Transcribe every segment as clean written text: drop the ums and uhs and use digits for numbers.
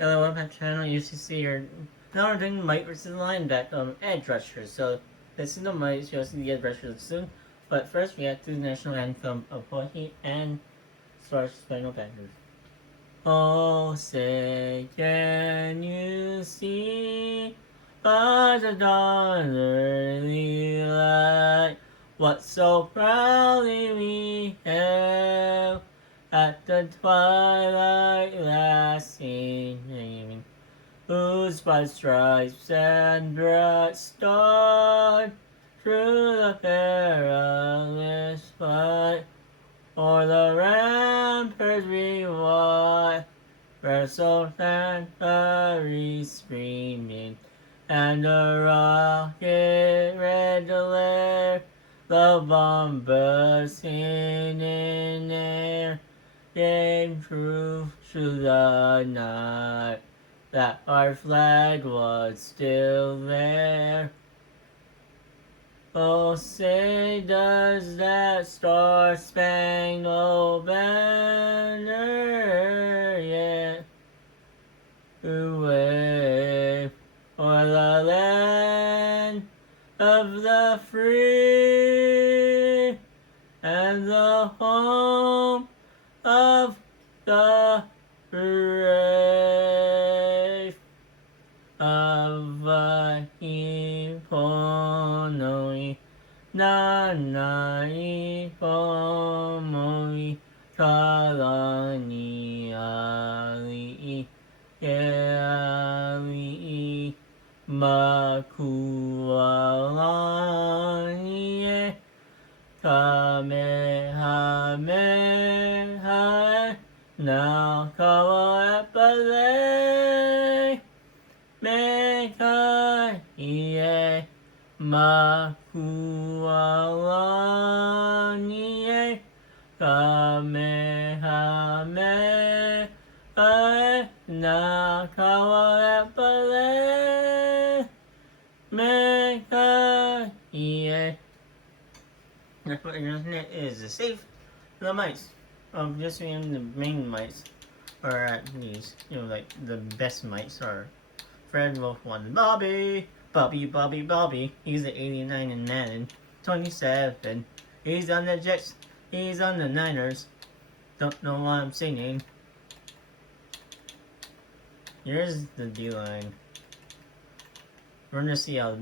Hello, welcome back to the channel. You should see here. Now we're doing might versus linebacker edge rushers. So this is the might, you'll see the edge rushers soon. But first we have to do the national anthem of Hawaii and Star Spangled Banner. Oh, say can you see by the dawn's early light what so proudly we hailed at the twilight last evening, whose bright stripes and bright stars through the perilous fight o'er the ramparts we watched, wrestled and hurried screaming, and the rocket red glare, the bombers singing in air, gave proof through the night that our flag was still there. Oh, say does that star-spangled banner yet wave o'er the land of the free and the home of the brave, of a Iponoi, Nanai Pomoi, Kalani Ali, Yali, Makualani, Kamehameha, now Kawaepale, Mekai, Ie, Makualani, Kamehameha, now Kawaepale, Mekai, Ie. That's what your internet is. It's safe. The mice. Just being the main mice are these. Like the best mice are Fred Wolf 1 Bobby. Bobby. He's the 89 in Madden. 27. He's on the Jets. He's on the Niners. Don't know why I'm singing. Here's the D-line. We're gonna see how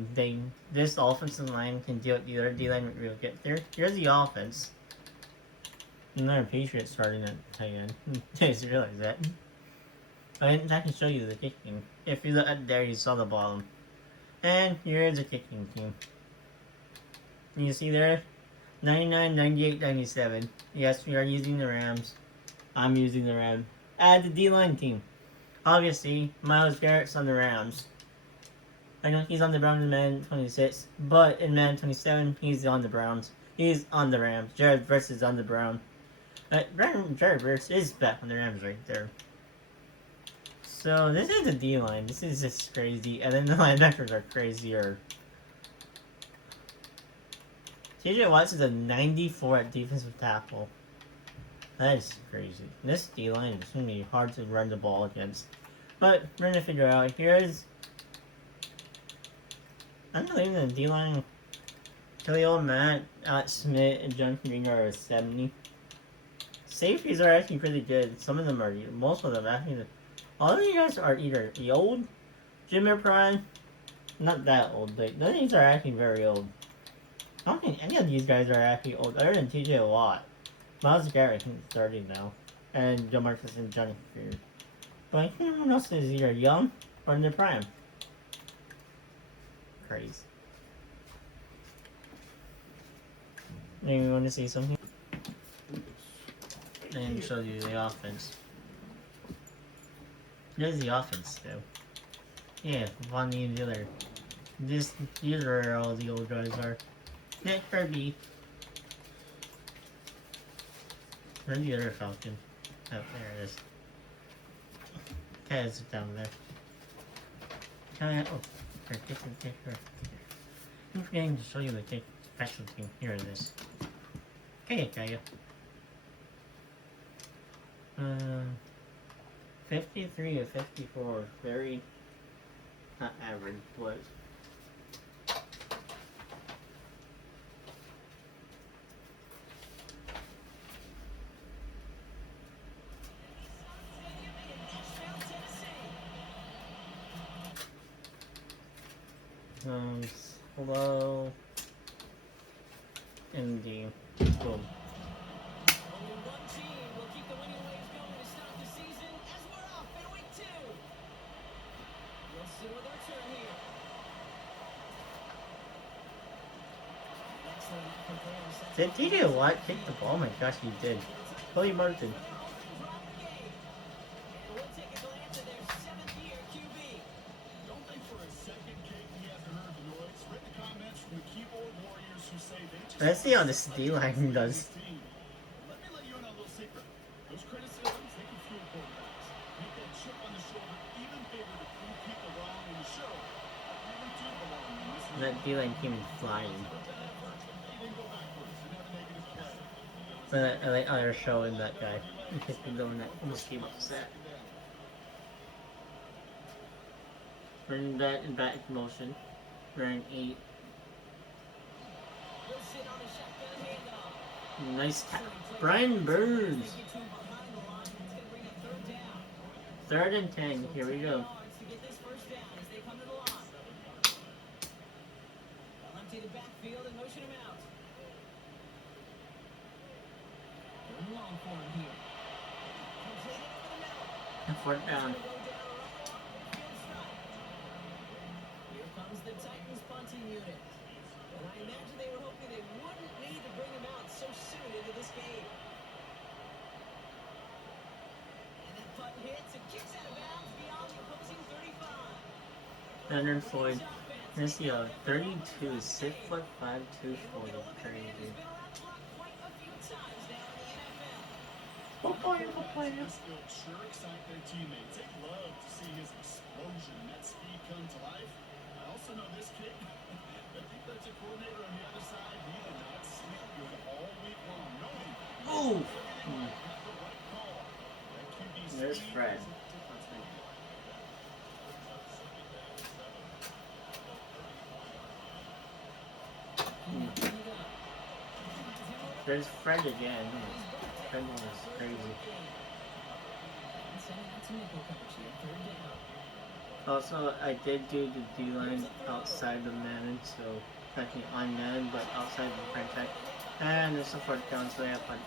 this offensive line can deal with the other D-line when we'll get there. Here's the offense. Another Patriot starting at tight end. I just realized that. I can show you the kicking. If you look at there, you saw the bottom. And here's the kicking team. You see there? 99, 98, 97. Yes, we are using the Rams. I'm using the Rams. Add the D-line team. Obviously, Myles Garrett's on the Rams. I know he's on the Browns in Madden 26, but in Madden 27, he's on the Browns. He's on the Rams. Jared versus on the Browns. Jared versus is back on the Rams right there. So this is the D-line. This is just crazy. And then the linebackers are crazier. TJ Watts is a 94 at defensive tackle. That is crazy. This D-line is going to be hard to run the ball against. But we're going to figure out. Here's... I'm not even the D-line. Khalil Matt, Alex Smith, and John Green are 70. Safeties are actually pretty good. Some of them are, most of them actually. All of you guys are either old, Jimmy Prime, not that old, but none of these are actually very old. I don't think any of these guys are actually old, other than TJ Watt. Myles Garrett, I think, is 30 now. And Joe Marcus and Johnny Fear. But I think everyone else is either young or in their prime. Crazy. Maybe you want to say something? And show you the offense. There's the offense, though. Yeah, Vonnie and the other. These are where all the old guys are. Nick Kirby. Where's the other Falcon? Oh, there it is. Okay, it's down there. Oh, I'm forgetting to show you the special team. Here it is. Okay, Kaya. 53 to 54. Very not average, but slow in the boom. Did TJ Watt kick the ball? Oh my gosh, he did. Cody Martin. Let's see how this D line does. That D line came flying. But I like other showing that guy. He kicked the door and that almost came upset. Bring that in back motion. Round 8. Nice tap. Brian Burns. 3rd and 10. Here we go. And 4th down. Here comes the Titans punting unit. And I imagine they were hoping they wouldn't need to bring him out so soon into this game. And that punt hits and kicks out of bounds beyond the opposing 35. Leonard Floyd. Let's see, 32, 6'5", 240. Crazy. Football. Sure excite their teammates. They love to see his explosion and that speed come to life. I also know this kid, the defensive coordinator on the other side, he did not sleep good all week long. Ooh! There's Fred. There's Fred again. Fred was crazy. Also, I did do the D-line outside the man, so technically on man, but outside the franchise. And there's a 4th down, so I have fun.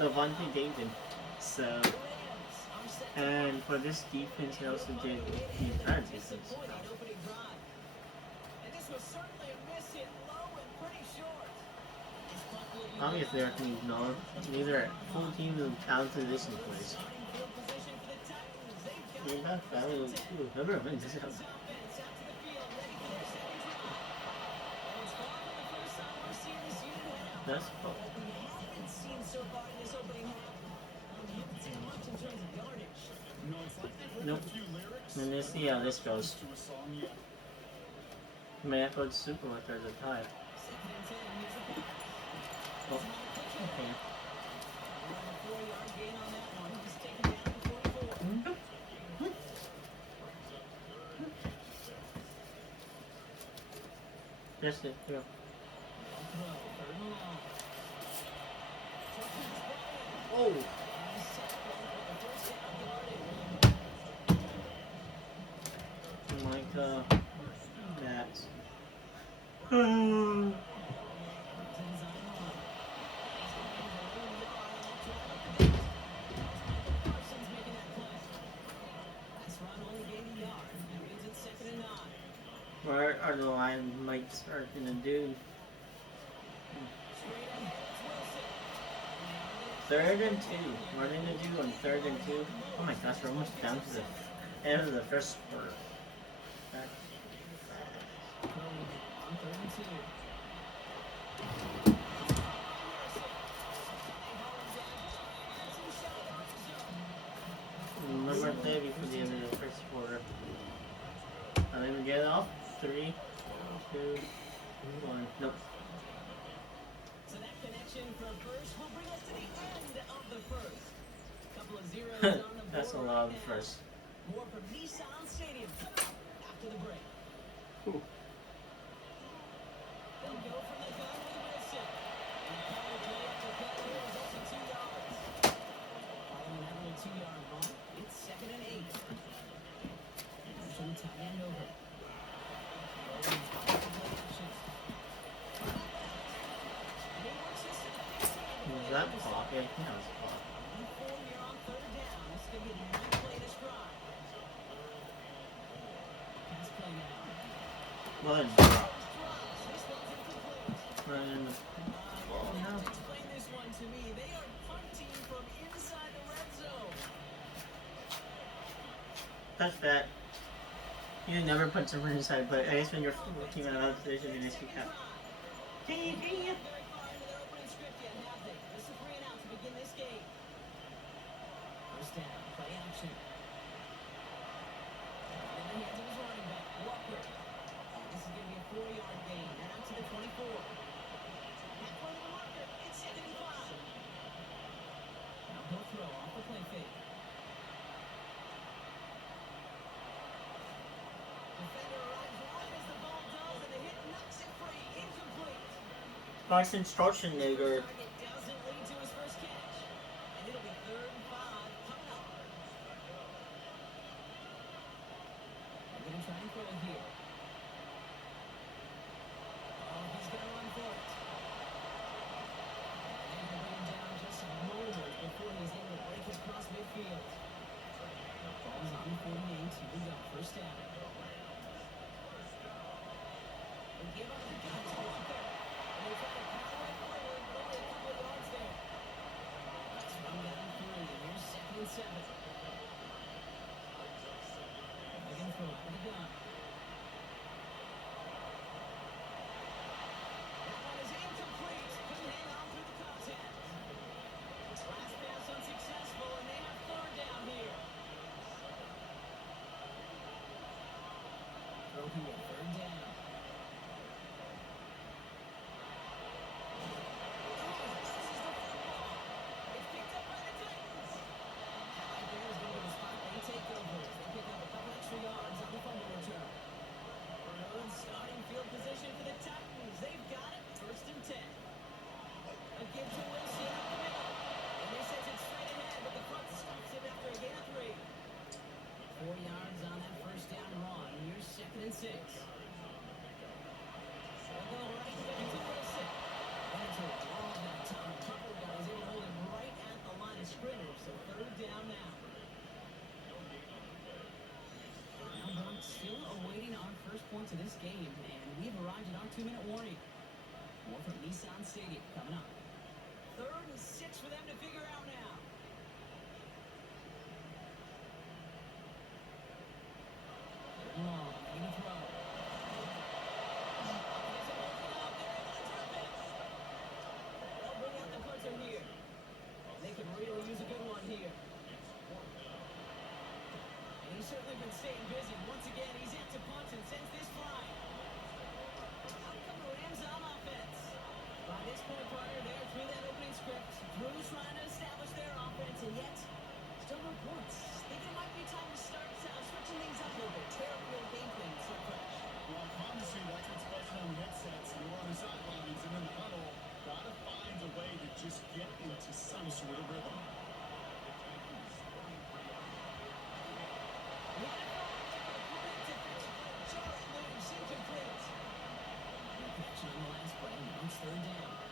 Levante David. So, and for this defense, I also did the entire defense. Obviously, I can ignore neither full team or talented position plays. You're not valid too. Whoever wins this out. That's cool. Nope. And let's see how this goes. May have go super if there's a tie. Oh, okay. That's it, yeah. Oh! Micah, that's... Where are the line mics are gonna do? 3rd and 2. What are they gonna do on 3rd and 2? Oh my gosh, we're almost down to the end of the first quarter. One more play before the end of the first quarter. And then we get off. 3, 2, 1. Nope. So that connection from first will bring us to the end of the first. couple of zeros on the That's a board lot right of now. first. More from Nissan Stadium after the break. Ooh. They'll go from the gun with Wilson. And the power play after catch here is also 2 yards. Following that little 2-yard run, it's 2nd and 8. Motion tight end over. Rolling play action. And he works this inside to Was play that opposite. clock? Yeah, I think that was clock. 1-4 here on 3rd down. This is going to be a nice play this drive. Pass play now. Well, then Throws, drop. drops. This one's incomplete. Running the ball You're going to have now. to explain this one to me. They are punting from inside the red zone. Touch that. You never put someone inside, but I guess when you're looking at another position, you just have. Can you? Very far into their opening script yet, have they? This is 3 and out to begin this game. First down, play action. In the hands of his running back, Walker. This is going to be a 4-yard gain. They're out to the 24. Halfway to the marker. It's 2nd and 5. Now he'll throw off the play fake. Defender arrives right as the ball does, and the hit knocks it free. Incomplete. Carson Schwarzenegger. Target doesn't lead to his first catch. And it'll be 3rd and 5 coming up. They're going to try and throw it here. Oh, he's going to run for it. And they're going to bring him down just a moment before he's able to break across midfield. Ball's on the 48. Here we go. First down. They give up the gun to Walker. And they try to power it forward, only a couple of yards there. Let's run down 3. Here's 2nd and 7. They're going to throw out of the gun. That one is incomplete. Couldn't hang on through the contact. Last pass unsuccessful, and they have 3rd down here. Throw here, 3rd down. It's picked up by the Titans. Right there is going to be the spot they take over. They pick up a couple extra yards on the fumble return. Good starting field position for the Titans. They've got it. 1st and 10. A give to Wilson up the middle. And they sends it straight ahead, but the front stops him after a gain of 3. 4 yards on that first down run. Here's 2nd and 6. They'll go right to Wilson. And it's a long that time. Couple guys able to hold him right at the line of scrimmage. So 3rd down now. Now, Bucks still awaiting our first points of this game, and we've arrived at our 2-minute warning. More from Nissan Stadium coming up. 3rd and 6 for them to figure out now. Third and long, making a throw. There's a movement out there, able to drop it. They'll bring out the punter here. They could really use a good one here. And he's certainly been staying busy. Once again, he's in to punt and sends this flying. Out come the Rams on offense. By this point, Carter, they're through that opening script. Through trying to establish their offense, and yet still no points. Think it might be time to start switching things up a little bit. Terrible game plan, so fresh. Well, I promise you, that's what's special on headsets. You're on the sidelines and in the huddle. Gotta find a way to just get into some sort of rhythm. Incomplete. Catch on the last play. Now it's 3rd down.